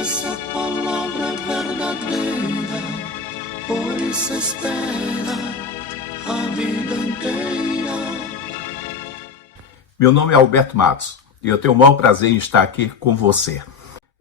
esa palabra es verdadera, por isso espera a vida inteira. Meu nome é Alberto Matos e eu tenho o maior prazer em estar aqui com você.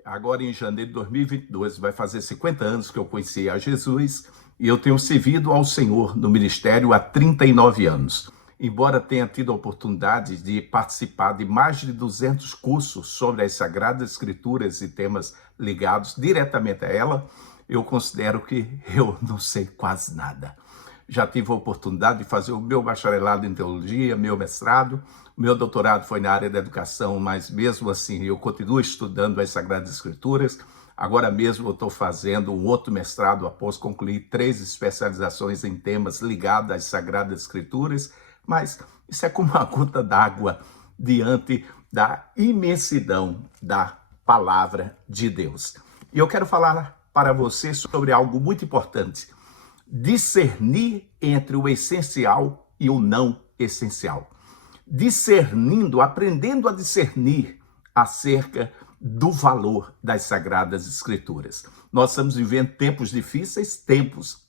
Agora em janeiro de 2022 vai fazer 50 anos que eu conheci a Jesus e eu tenho servido ao Senhor no ministério há 39 anos. Embora tenha tido a oportunidade de participar de mais de 200 cursos sobre as Sagradas Escrituras e temas ligados diretamente a ela, eu considero que eu não sei quase nada. Já tive a oportunidade de fazer o meu bacharelado em teologia, meu mestrado, meu doutorado foi na área da educação, mas mesmo assim eu continuo estudando as Sagradas Escrituras. Agora mesmo eu estou fazendo um outro mestrado após concluir 3 especializações em temas ligados às Sagradas Escrituras, mas isso é como uma gota d'água diante da imensidão da palavra de Deus. E eu quero falar para você sobre algo muito importante: discernir entre o essencial e o não essencial. Discernindo, aprendendo a discernir acerca do valor das Sagradas Escrituras. Nós estamos vivendo tempos difíceis, tempos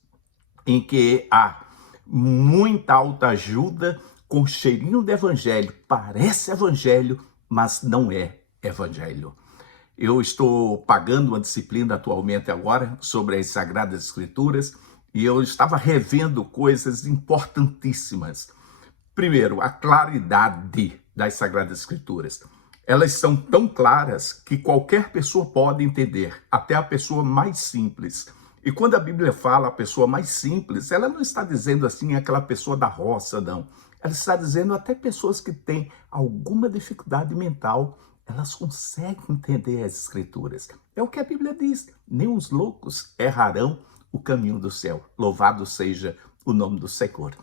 em que há muita autoajuda com cheirinho de evangelho. Parece evangelho, mas não é evangelho. Eu estou pagando uma disciplina atualmente agora sobre as Sagradas Escrituras e eu estava revendo coisas importantíssimas. Primeiro, a claridade das Sagradas Escrituras. Elas são tão claras que qualquer pessoa pode entender, até a pessoa mais simples. E quando a Bíblia fala a pessoa mais simples, ela não está dizendo assim aquela pessoa da roça, não. Ela está dizendo até pessoas que têm alguma dificuldade mental, elas conseguem entender as Escrituras. É o que a Bíblia diz: nem os loucos errarão o caminho do céu. Louvado seja o nome do Senhor.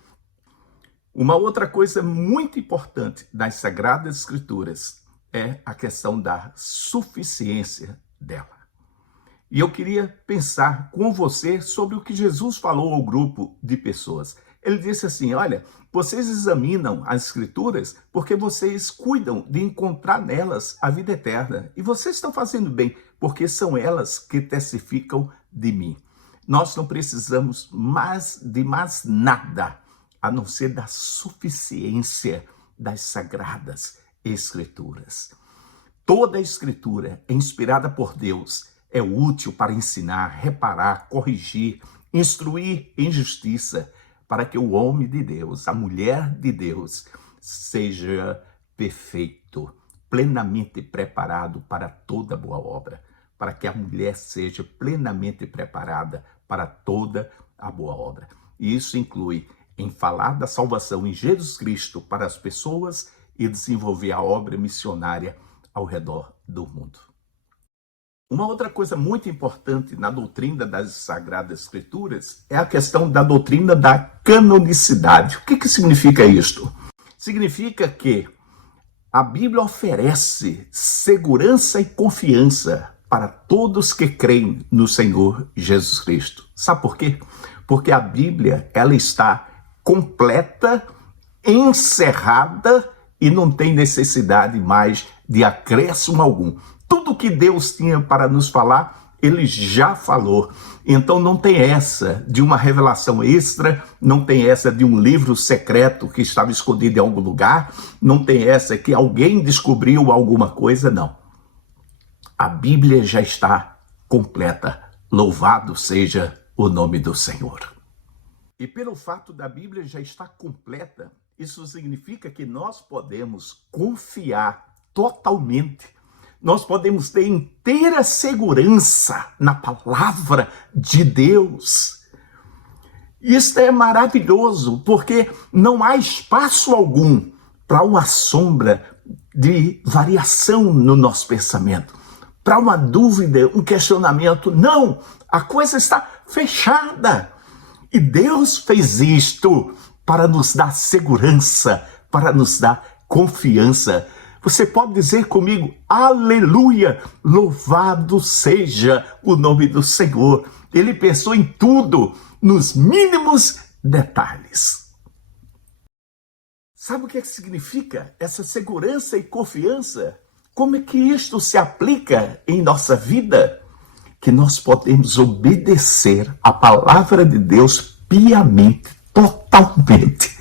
Uma outra coisa muito importante das Sagradas Escrituras é a questão da suficiência dela. E eu queria pensar com você sobre o que Jesus falou ao grupo de pessoas. Ele disse assim: olha, vocês examinam as Escrituras porque vocês cuidam de encontrar nelas a vida eterna. E vocês estão fazendo bem, porque são elas que testificam de mim. Nós não precisamos de mais nada, a não ser da suficiência das Sagradas Escrituras. Toda a Escritura é inspirada por Deus, é útil para ensinar, reparar, corrigir, instruir em justiça, para que o homem de Deus, a mulher de Deus, seja perfeito, plenamente preparado para toda boa obra, para que a mulher seja plenamente preparada para toda a boa obra. E isso inclui em falar da salvação em Jesus Cristo para as pessoas e desenvolver a obra missionária ao redor do mundo. Uma outra coisa muito importante na doutrina das Sagradas Escrituras é a questão da doutrina da canonicidade. O que significa isto? Significa que a Bíblia oferece segurança e confiança para todos que creem no Senhor Jesus Cristo. Sabe por quê? Porque a Bíblia, ela está completa, encerrada e não tem necessidade mais de acréscimo algum. Tudo que Deus tinha para nos falar, Ele já falou. Então não tem essa de uma revelação extra, não tem essa de um livro secreto que estava escondido em algum lugar, não tem essa que alguém descobriu alguma coisa, não. A Bíblia já está completa. Louvado seja o nome do Senhor. E pelo fato da Bíblia já estar completa, isso significa que nós podemos confiar totalmente. Nós podemos ter inteira segurança na palavra de Deus. Isso é maravilhoso, porque não há espaço algum para uma sombra de variação no nosso pensamento, para uma dúvida, um questionamento. Não, a coisa está fechada. E Deus fez isto para nos dar segurança, para nos dar confiança. Você pode dizer comigo: aleluia, louvado seja o nome do Senhor. Ele pensou em tudo, nos mínimos detalhes. Sabe o que significa essa segurança e confiança? Como é que isto se aplica em nossa vida? que nós podemos obedecer a palavra de Deus piamente, totalmente,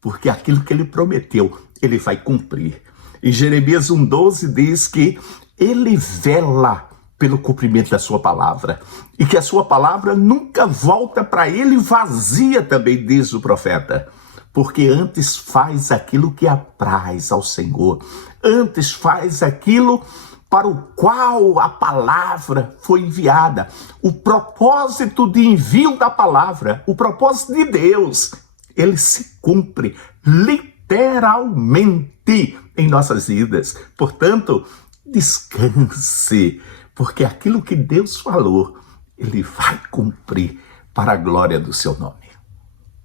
porque aquilo que ele prometeu, ele vai cumprir. Em Jeremias 1,12 diz que ele vela pelo cumprimento da sua palavra, e que a sua palavra nunca volta para ele vazia também, diz o profeta, porque antes faz aquilo que apraz ao Senhor, antes faz aquilo para o qual a palavra foi enviada. O propósito de envio da palavra, o propósito de Deus, ele se cumpre literalmente em nossas vidas. Portanto, descanse, porque aquilo que Deus falou, ele vai cumprir para a glória do seu nome.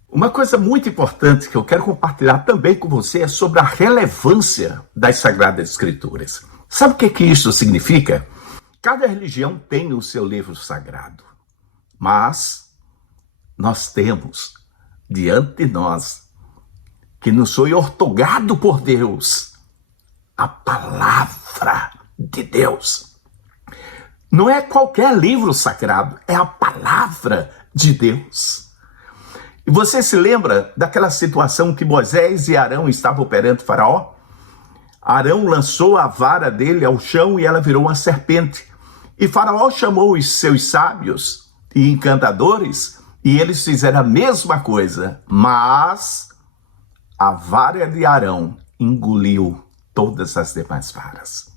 Uma coisa muito importante que eu quero compartilhar também com você é sobre a relevância das Sagradas Escrituras. Sabe o que isso significa? Cada religião tem o seu livro sagrado, mas nós temos diante de nós, que nos foi outorgado por Deus, a palavra de Deus. Não é qualquer livro sagrado, é a palavra de Deus. E você se lembra daquela situação que Moisés e Arão estavam perante Faraó? Arão lançou a vara dele ao chão e ela virou uma serpente. E Faraó chamou os seus sábios e encantadores e eles fizeram a mesma coisa, mas a vara de Arão engoliu todas as demais varas.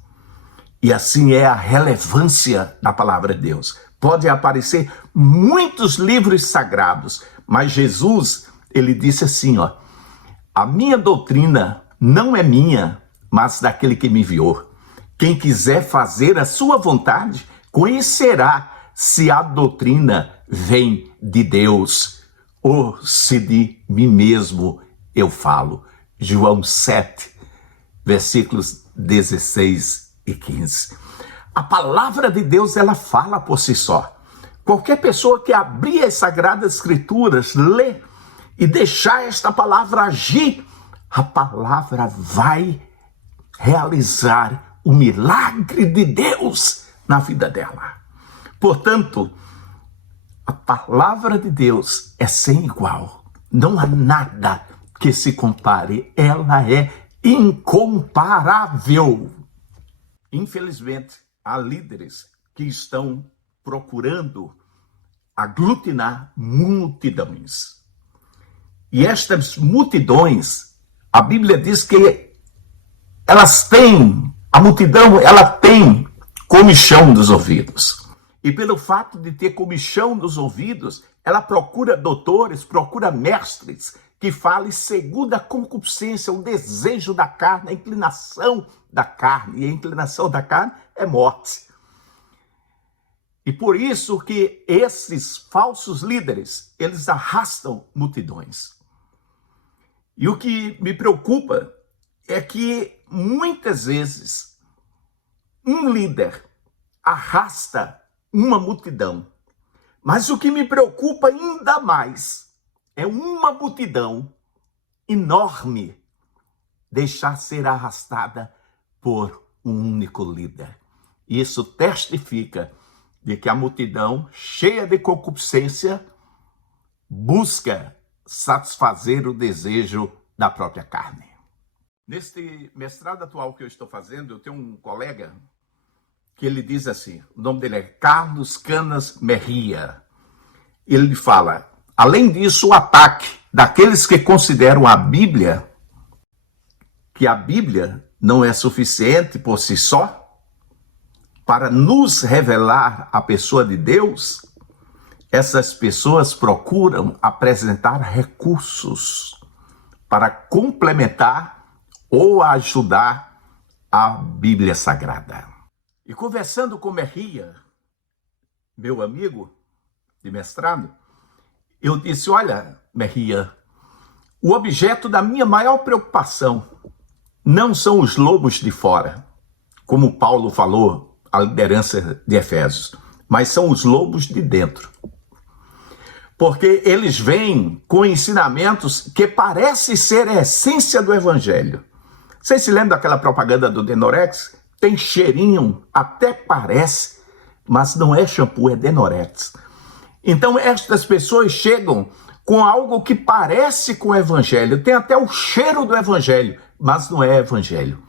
E assim é a relevância da palavra de Deus. Pode aparecer muitos livros sagrados, mas Jesus, ele disse assim, a minha doutrina não é minha, mas daquele que me enviou. Quem quiser fazer a sua vontade, conhecerá se a doutrina vem de Deus ou se de mim mesmo eu falo. João 7, versículos 16 e 15. A palavra de Deus, ela fala por si só. Qualquer pessoa que abrir as Sagradas Escrituras, ler e deixar esta palavra agir, a palavra vai realizar o milagre de Deus na vida dela. Portanto, a palavra de Deus é sem igual. Não há nada que se compare. Ela é incomparável. Infelizmente, há líderes que estão procurando aglutinar multidões. E estas multidões, a Bíblia diz que a multidão, ela tem comichão dos ouvidos. E pelo fato de ter comichão dos ouvidos, ela procura doutores, procura mestres que falem segundo a concupiscência, o desejo da carne, a inclinação da carne. E a inclinação da carne é morte. E por isso que esses falsos líderes, eles arrastam multidões. E o que me preocupa é que muitas vezes um líder arrasta uma multidão. Mas o que me preocupa ainda mais é uma multidão enorme deixar ser arrastada por um único líder. Isso testifica de que a multidão, cheia de concupiscência, busca satisfazer o desejo da própria carne. Neste mestrado atual que eu estou fazendo, eu tenho um colega que ele diz assim, o nome dele é Carlos Canas Merria. Ele fala, além disso, o ataque daqueles que consideram a Bíblia, que a Bíblia não é suficiente por si só, para nos revelar a pessoa de Deus, essas pessoas procuram apresentar recursos para complementar ou ajudar a Bíblia Sagrada. E conversando com Merria, meu amigo de mestrado, eu disse, olha, Merria, o objeto da minha maior preocupação não são os lobos de fora, como Paulo falou, a liderança de Efésios, mas são os lobos de dentro. Porque eles vêm com ensinamentos que parecem ser a essência do Evangelho. Vocês se lembram daquela propaganda do Denorex? Tem cheirinho, até parece, mas não é shampoo, é Denorex. Então estas pessoas chegam com algo que parece com o evangelho, tem até o cheiro do evangelho, mas não é evangelho.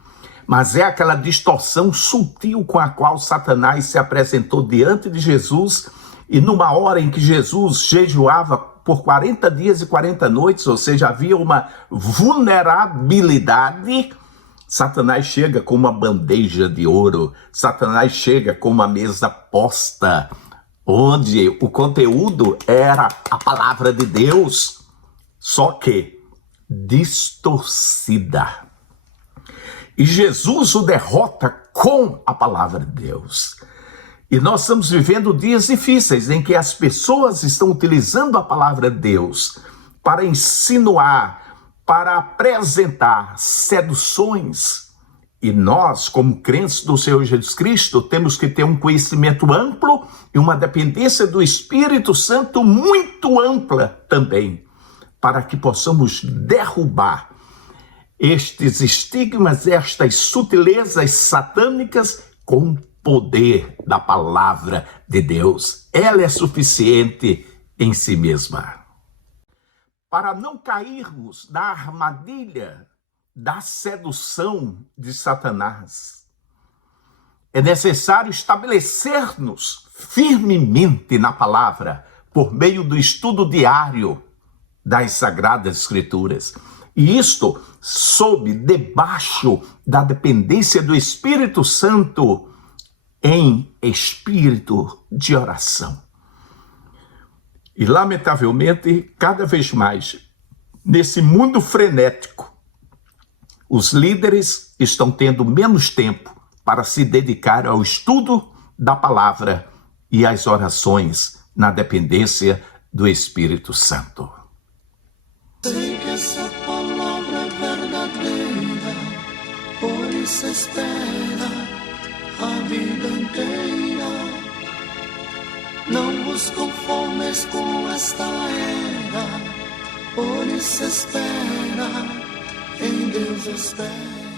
Mas é aquela distorção sutil com a qual Satanás se apresentou diante de Jesus, e numa hora em que Jesus jejuava por 40 dias e 40 noites, ou seja, havia uma vulnerabilidade, Satanás chega com uma bandeja de ouro, Satanás chega com uma mesa posta, onde o conteúdo era a palavra de Deus, só que distorcida. E Jesus o derrota com a palavra de Deus. E nós estamos vivendo dias difíceis em que as pessoas estão utilizando a palavra de Deus para insinuar, para apresentar seduções. E nós, como crentes do Senhor Jesus Cristo, temos que ter um conhecimento amplo e uma dependência do Espírito Santo muito ampla também, para que possamos derrubar estes estigmas, estas sutilezas satânicas com o poder da palavra de Deus. Ela é suficiente em si mesma. Para não cairmos na armadilha da sedução de Satanás, é necessário estabelecer-nos firmemente na palavra por meio do estudo diário das Sagradas Escrituras. E isto debaixo da dependência do Espírito Santo em espírito de oração. E, lamentavelmente, cada vez mais, nesse mundo frenético, os líderes estão tendo menos tempo para se dedicar ao estudo da palavra e às orações na dependência do Espírito Santo. Sei que essa palavra é verdadeira, por isso espera a vida inteira. Não vos conformes com esta era, por isso espera, em Deus espera.